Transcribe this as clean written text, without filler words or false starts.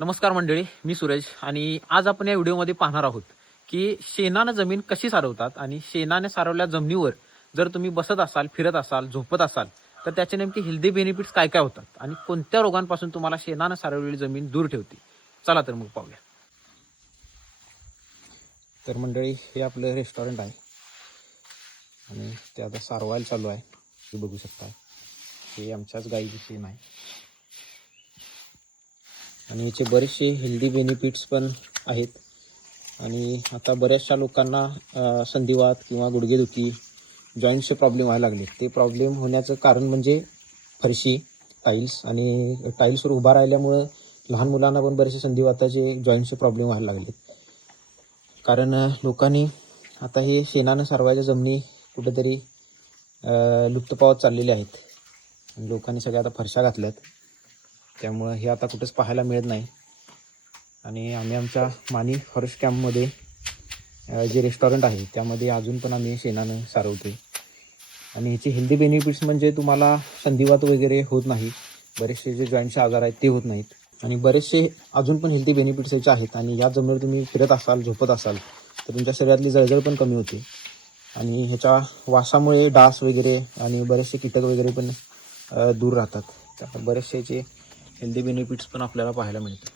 नमस्कार मंडळी, मी सूरज आणि आज आपण या व्हिडिओमध्ये पाहणार आहोत की शेणानं जमीन कशी सारवतात आणि शेणाने सारवल्या जमिनीवर जर तुम्ही बसत असाल, फिरत असाल, झोपत असाल तर त्याचे नेमके हेल्दी बेनिफिट्स काय काय होतात आणि कोणत्या रोगांपासून तुम्हाला शेणानं सारवलेली जमीन दूर ठेवते. चला तर मग पाहूया. तर मंडळी, हे आपलं रेस्टॉरंट आहे आणि ते आता सारवायला चालू आहे. हे बघू शकता, हे आमच्याच गाईचे शेण आहे आणि याचे बरेचसे हेल्दी बेनिफिट्स पण आहेत. आणि आता बऱ्याचशा लोकांना संधिवात किंवा गुडघेदुखी, जॉईंट्सचे प्रॉब्लेम व्हायला लागले. ते प्रॉब्लेम होण्याचं कारण म्हणजे फरशी, टाईल्स आणि टाईल्सवर उभा राहिल्यामुळं लहान मुलांना पण बरेचसे संधिवाताचे, जॉईंट्सचे प्रॉब्लेम व्हायला लागले. कारण लोकांनी आता हे शेणानं सारवायच्या जमिनी कुठेतरी लुप्त पावत चाललेले आहेत आणि लोकांनी सगळ्या आता फरशा घातल्यात, त्यामुळं हे आता कुठंच पाहायला मिळत नाही. आणि आम्ही आमच्या मानी फॉरेस्ट कॅम्पमध्ये जे रेस्टॉरंट आहे त्यामध्ये अजून पण आम्ही शेणानं सारवतो आहे. आणि ह्याचे हेल्दी बेनिफिट्स म्हणजे तुम्हाला संधिवात वगैरे होत नाही, बरेचसे जे जॉईंटचे आजार आहेत ते होत नाहीत आणि बरेचसे अजून पण हेल्दी बेनिफिट्स याचे आहेत. आणि या जमिनीवर तुम्ही फिरत असाल, झोपत असाल तर तुमच्या शरीरातली जळजळ पण कमी होते आणि ह्याच्या वासामुळे डास वगैरे आणि बरेचसे कीटक वगैरे पण दूर राहतात. त्यामुळे बरेचसे याचे हेल्दी बेनिफिट्स पण आपल्याला पाहायला मिळतात.